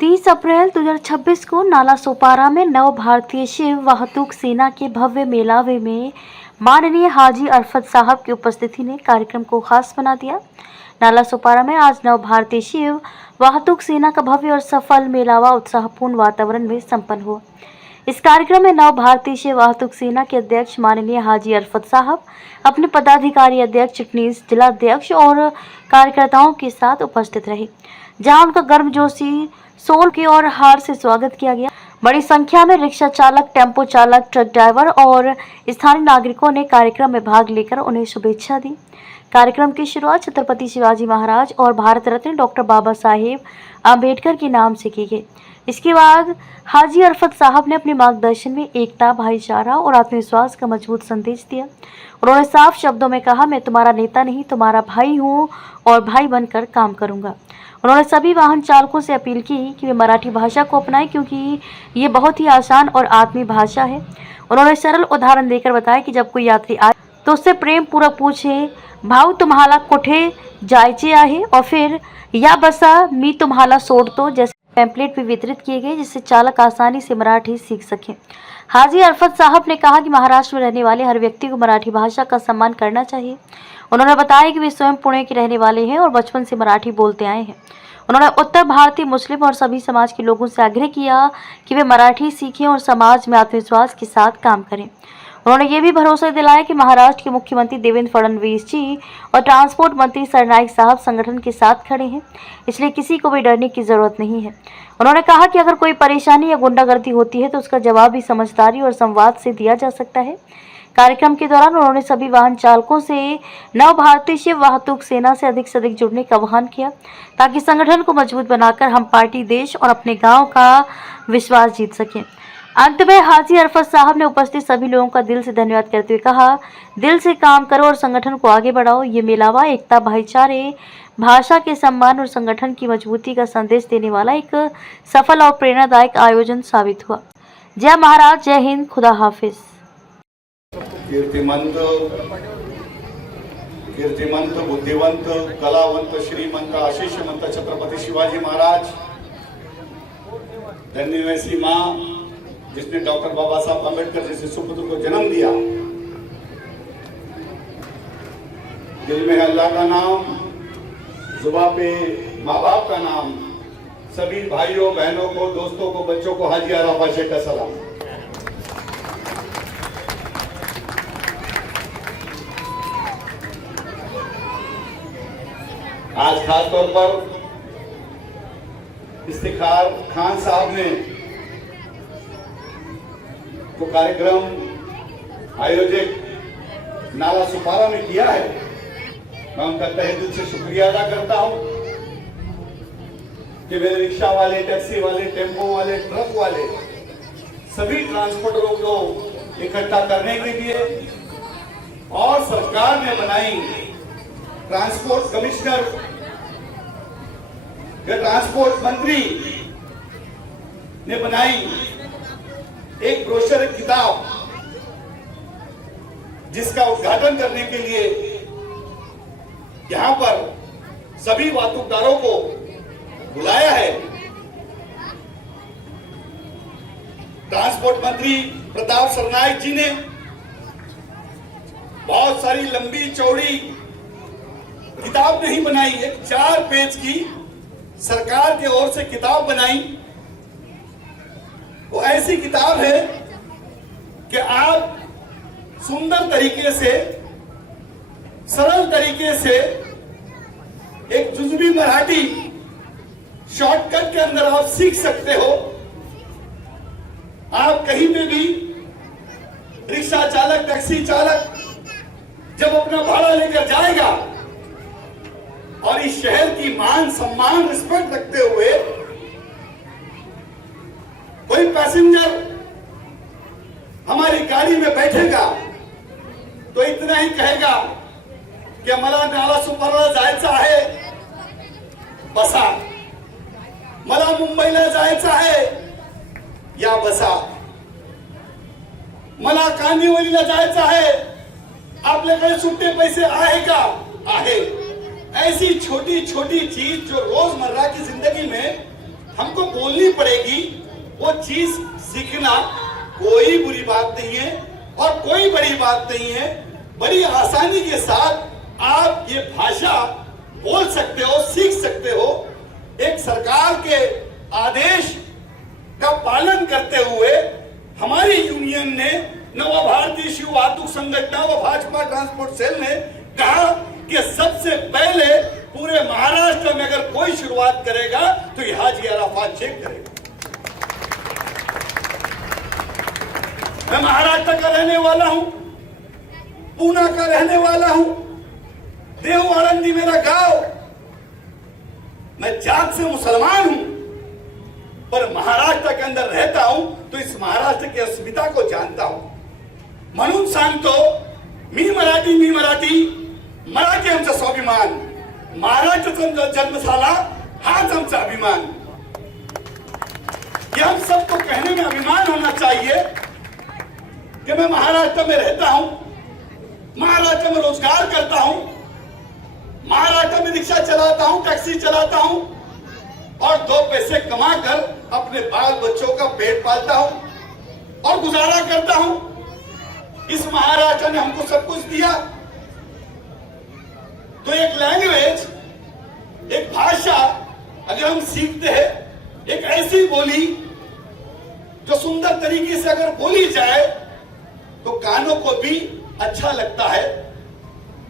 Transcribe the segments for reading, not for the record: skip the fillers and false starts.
30 अप्रैल 2026 को नाला सोपारा में नव भारतीय शिव वाहतुक सेना के भव्य मेलावे में माननीय हाजी अरफत साहब की उपस्थिति ने कार्यक्रम को खास बना दिया। नाला सोपारा में आज नव भारतीय शिव वाहतुक सेना का भव्य और सफल मेलावा उत्साहपूर्ण वातावरण में संपन्न हुआ। इस कार्यक्रम में नव भारतीय शिव वाहतुक सेना के अध्यक्ष माननीय हाजी अरफत साहब अपने पदाधिकारी, अध्यक्ष, चिटनीस, जिला अध्यक्ष और कार्यकर्ताओं के साथ उपस्थित रहे, जहां उनका गर्मजोशी सोल के और हार से स्वागत किया गया। बड़ी संख्या में रिक्शा चालक, टेम्पो चालक, ट्रक ड्राइवर और स्थानीय नागरिकों ने कार्यक्रम में भाग लेकर उन्हें शुभेच्छा दी। कार्यक्रम की शुरुआत छत्रपति शिवाजी महाराज और भारत रत्न डॉक्टर बाबा साहेब आम्बेडकर के नाम से की गई। इसके बाद हाजी अरफत साहब ने अपने मार्गदर्शन में एकता, भाईचारा और आत्मविश्वास का मजबूत संदेश दिया। उन्होंने साफ शब्दों में कहा, मैं तुम्हारा नेता नहीं, तुम्हारा भाई हूँ और भाई बनकर काम करूँगा। उन्होंने सभी वाहन चालकों से अपील की कि वे मराठी भाषा को अपनाएं, क्योंकि ये बहुत ही आसान और आत्मीय भाषा है। उन्होंने सरल उदाहरण देकर बताया कि जब कोई यात्री आए तो उससे प्रेम पूर्वक पूछे, भाऊ तुम्हाला कुठे जायचे आहे, और फिर या बसा मी तुम्हाला सोडतो जैसे पैम्पलेट भी वितरित किए गए, जिससे चालक आसानी से मराठी सीख सके। हाजी अरफत साहब ने कहा कि महाराष्ट्र में रहने वाले हर व्यक्ति को मराठी भाषा का सम्मान करना चाहिए। उन्होंने बताया कि वे स्वयं पुणे के रहने वाले हैं और बचपन से मराठी बोलते आए हैं। उन्होंने उत्तर भारतीय मुस्लिम और सभी समाज के लोगों से आग्रह किया कि वे मराठी सीखें और समाज में आत्मविश्वास के साथ काम करें। उन्होंने ये भी भरोसा दिलाया कि महाराष्ट्र के मुख्यमंत्री देवेंद्र फडणवीस जी और ट्रांसपोर्ट मंत्री सरनाईक साहब संगठन के साथ खड़े हैं, इसलिए किसी को भी डरने की जरूरत नहीं है। उन्होंने कहा कि अगर कोई परेशानी या गुंडागर्दी होती है तो उसका जवाब भी समझदारी और संवाद से दिया जा सकता है। कार्यक्रम के दौरान उन्होंने सभी वाहन चालकों से नव भारतीय शिव वाहतुक सेना से अधिक जुड़ने का आह्वान किया, ताकि संगठन को मजबूत बनाकर हम पार्टी, देश और अपने गांव का विश्वास जीत सकें। अंत में हाजी अरफत साहब ने उपस्थित सभी लोगों का दिल से धन्यवाद करते हुए कहा, दिल से काम करो और संगठन को आगे बढ़ाओ। ये मेलावा एकता, भाईचारे, भाषा के सम्मान और संगठन की मजबूती का संदेश देने वाला एक सफल और प्रेरणादायक आयोजन साबित हुआ। जय महाराज, जय हिंद, खुदा हाफिज। कीर्तिमंत, बुद्धिवंत, कलावंत, श्रीमंत, आशीषमंत छत्रपति शिवाजी महाराज, धन्य वैसी माँ जिसने डॉक्टर बाबा साहब आम्बेडकर जैसे सुपुत्र को जन्म दिया। दिल में अल्लाह का नाम, जुबान पे माँ बाप का नाम। सभी भाइयों, बहनों को, दोस्तों को, बच्चों को हाजी अरफत शेख का सलाम। आज खास तौर पर इफ्तिखार खान साहब ने जो कार्यक्रम आयोजित नाला सोपारा में किया है, मैं उनका तहे दिल से शुक्रिया अदा करता हूं कि मेरे रिक्शा वाले, टैक्सी वाले, टेम्पो वाले, ट्रक वाले सभी ट्रांसपोर्टरों को इकट्ठा करने के लिए और सरकार ने बनाई ट्रांसपोर्ट कमिश्नर या ट्रांसपोर्ट मंत्री ने बनाई एक ब्रोशर, एक किताब, जिसका उद्घाटन करने के लिए यहां पर सभी वाहतूकदारों को बुलाया है। ट्रांसपोर्ट मंत्री प्रताप सरनाईक जी ने बहुत सारी लंबी चौड़ी किताब नहीं बनाई, एक 4 पेज की सरकार की ओर से किताब बनाई। वो ऐसी किताब है कि आप सुंदर तरीके से, सरल तरीके से एक जुज़वी मराठी शॉर्टकट के अंदर आप सीख सकते हो। आप कहीं पे भी रिक्शा चालक, टैक्सी चालक जब अपना भाड़ा लेकर जाएगा और इस शहर की मान, सम्मान, रिस्पेक्ट रखते हुए कोई पैसेंजर हमारी गाड़ी में बैठेगा तो इतना ही कहेगा कि मला नाला सोपाराला जायचं आहे, बसा। मला मुंबईला जायचं आहे, या बसा। मला कांदिवलीला जायचं आहे, आपल्याकडे सुट्टे पैसे आहे का? आहे। ऐसी छोटी छोटी चीज जो रोजमर्रा की जिंदगी में हमको बोलनी पड़ेगी, वो चीज सीखना कोई बुरी बात नहीं है और कोई बड़ी बात नहीं है। बड़ी आसानी के साथ आप ये भाषा बोल सकते हो, सीख सकते हो। एक सरकार के आदेश का पालन करते हुए हमारी यूनियन ने, नव भारतीय शिव वाहतुक संगठन व भाजपा ट्रांसपोर्ट सेल ने कहा कि सबसे पहले पूरे महाराष्ट्र में अगर कोई शुरुआत करेगा तो ये हाजी अराफात शेख करेगा। मैं महाराष्ट्र का रहने वाला हूं, पूना का रहने वाला हूं, देव आनंदी मेरा गांव, मैं जात से मुसलमान हूं, पर महाराष्ट्र के अंदर रहता हूं तो इस महाराष्ट्र की अस्मिता को जानता हूं। म्हणून सांगतो, मी मराठी आमचा स्वाभिमान, महाराष्ट्राचा जन्म झाला हाच आमचा अभिमान। ये हम सबको कहने में अभिमान होना चाहिए कि मैं महाराष्ट्र में रहता हूं, महाराष्ट्र में रोजगार करता हूं, महाराष्ट्र में रिक्शा चलाता हूं, टैक्सी चलाता हूं और 2 पैसे कमाकर अपने बाल बच्चों का पेट पालता हूं और गुजारा करता हूं। इस महाराष्ट्र ने हमको सब कुछ दिया। तो एक लैंग्वेज, एक भाषा अगर हम सीखते हैं, एक ऐसी बोली जो सुंदर तरीके से अगर बोली जाए तो कानों को भी अच्छा लगता है।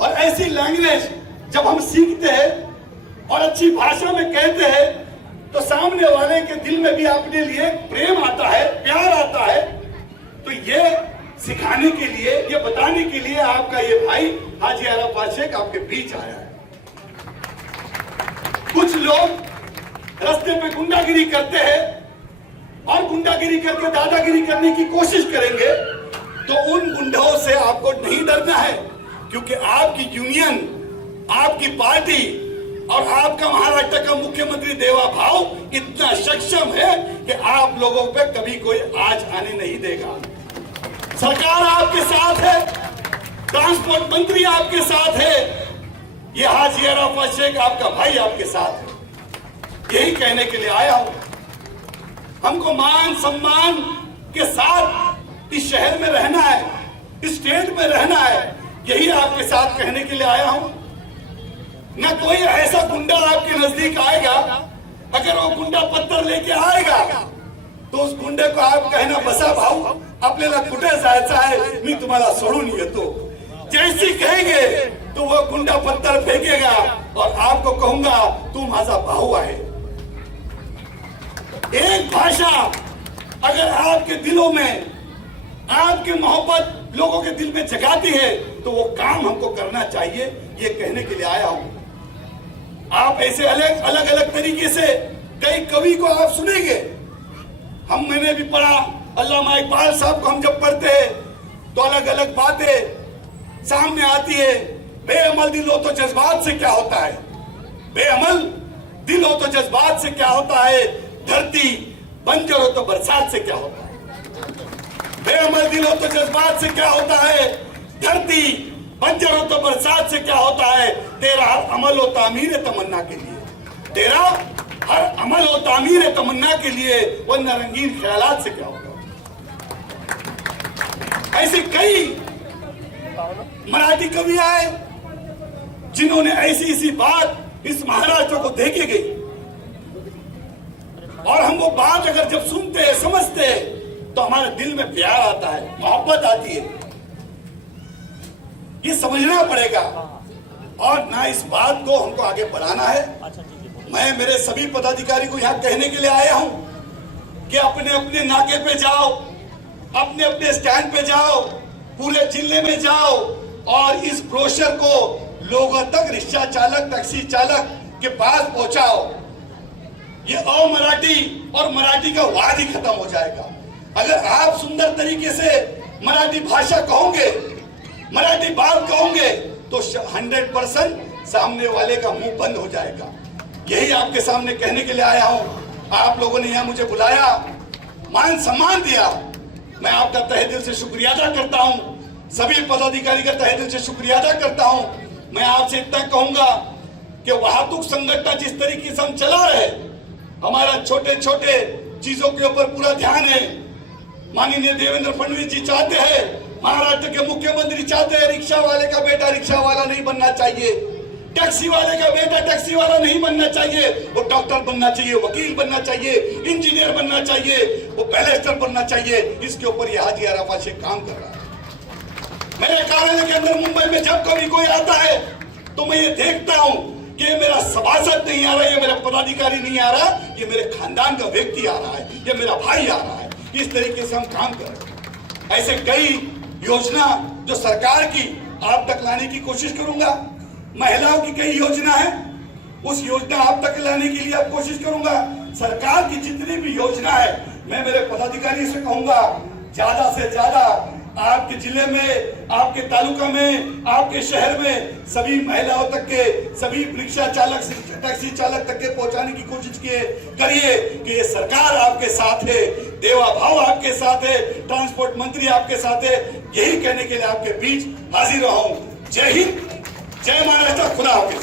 और ऐसी लैंग्वेज जब हम सीखते हैं और अच्छी भाषा में कहते हैं तो सामने वाले के दिल में भी अपने लिए प्रेम आता है, प्यार आता है। तो ये सिखाने के लिए, ये बताने के लिए आपका ये भाई हाजी अराफात शेख आपके बीच आया है। कुछ लोग रास्ते पे गुंडागिरी करते हैं और गुंडागिरी करके दादागिरी करने की कोशिश करेंगे, तो उन गुंडों से आपको नहीं डरना है, क्योंकि आपकी यूनियन, आपकी पार्टी और आपका महाराष्ट्र का मुख्यमंत्री देवा भाव इतना सक्षम है कि आप लोगों पे कभी कोई आज आने नहीं देगा। सरकार आपके साथ है, ट्रांसपोर्ट मंत्री आपके साथ है, ये हाजी अराफात शेख आपका भाई आपके साथ है। यही कहने के लिए आया हूं। हमको मान सम्मान के साथ इस शहर में रहना है, इस स्टेट में रहना है, यही आपके साथ कहने के लिए आया हूं। न कोई ऐसा गुंडा आपके नजदीक आएगा, अगर वो गुंडा पत्थर लेके आएगा तो उस गुंडे को आप कहना, बसा भाऊ आपल्याला कुठे जायचं आहे, मी तुम्हाला सोडून येतो। जैसी कहेंगे तो वो गुंडा पत्थर फेंकेगा और आपको कहूंगा तू माझा भाऊ है। एक भाषा अगर आपके दिलों में, आपकी मोहब्बत लोगों के दिल में जगाती है तो वो काम हमको करना चाहिए, ये कहने के लिए आया हूं। आप ऐसे अलग अलग तरीके से कई कवि को आप सुनेंगे। मैंने भी पढ़ा, अल्लामा इकबाल साहब को हम जब पढ़ते हैं तो अलग अलग बातें सामने आती है। बेअमल दिल हो तो जज्बात से क्या होता है, बेअमल दिल हो तो जज्बात से क्या होता है, धरती बंजर हो तो बरसात से क्या होता है। बेअमल दिल हो तो जज्बात से क्या होता है, धरती बंजर हो तो बरसात से क्या होता है। तेरा हर अमल हो तामीर तमन्ना के लिए, तेरा हर अमल हो तामीर तमन्ना के लिए, वरना रंगीन ख्यालात से क्या होता है। ऐसे कई मराठी कवि आए जिन्होंने ऐसी बात इस महाराष्ट्र को दे के गई, और हम वो बात अगर जब सुनते हैं, समझते हैं, तो हमारे दिल में प्यार आता है, मोहब्बत आती है। ये समझना पड़ेगा और ना इस बात को हमको आगे बढ़ाना है। मैं मेरे सभी पदाधिकारी को यहाँ कहने के लिए आया हूं कि अपने अपने नाके पे जाओ, अपने अपने स्टैंड पे जाओ, पूरे जिले में जाओ और इस ब्रोशर को लोगों तक, रिक्शा चालक, टैक्सी चालक के पास पहुंचाओ। ये अमराठी और मराठी का वाद ही खत्म हो जाएगा। अगर आप सुंदर तरीके से मराठी भाषा कहोगे, मराठी बात कहोगे, तो 100% सामने वाले का मुंह बंद हो जाएगा। यही आपके सामने कहने के लिए आया हूं। आप लोगों ने यहाँ मुझे बुलाया, मान सम्मान दिया, मैं आपका तहे दिल से शुक्रिया अदा करता हूं। सभी पदाधिकारी का तहे दिल से शुक्रिया अदा करता हूं। मैं आपसे इतना कहूंगा कि वाहतुक संगठन जिस तरीके से हम चला रहे, हमारा छोटे छोटे चीजों के ऊपर पूरा ध्यान है। माननीय देवेंद्र फडणवीस जी चाहते हैं, महाराष्ट्र के मुख्यमंत्री चाहते हैं, रिक्शा वाले का बेटा रिक्शा वाला नहीं बनना चाहिए, टैक्सी वाले का बेटा टैक्सी वाला नहीं बनना चाहिए, वो डॉक्टर बनना चाहिए, वकील बनना चाहिए, इंजीनियर बनना चाहिए, वो बैरिस्टर बनना चाहिए। इसके ऊपर ये हाजी अराफात शेख काम कर रहा है। मेरे कार्यालय के अंदर मुंबई में जब कभी कोई आता है तो मैं ये देखता हूं कि ये मेरा सभासद नहीं आ रहा, ये मेरा पदाधिकारी नहीं आ रहा, ये मेरे खानदान का व्यक्ति आ रहा है, ये मेरा भाई आ रहा है। इस तरीके से हम काम कर रहे हैं। ऐसे कई योजना जो सरकार की आप तक लाने की कोशिश करूंगा। महिलाओं की कई योजना है, उस योजना आप तक लाने के लिए आप कोशिश करूंगा। सरकार की जितनी भी योजना है मैं मेरे पदाधिकारी से कहूंगा ज्यादा से ज्यादा आपके जिले में, आपके तालुका में, आपके शहर में सभी महिलाओं तक के, सभी रिक्शा चालक से टैक्सी चालक तक के पहुंचाने की कोशिश करिए कि ये सरकार आपके साथ है, देवा भाव आपके साथ है, ट्रांसपोर्ट मंत्री आपके साथ है। यही कहने के लिए आपके बीच हाजिर रहा हूं। जय हिंद, जय महाराष्ट्र, खुदा हाफिज।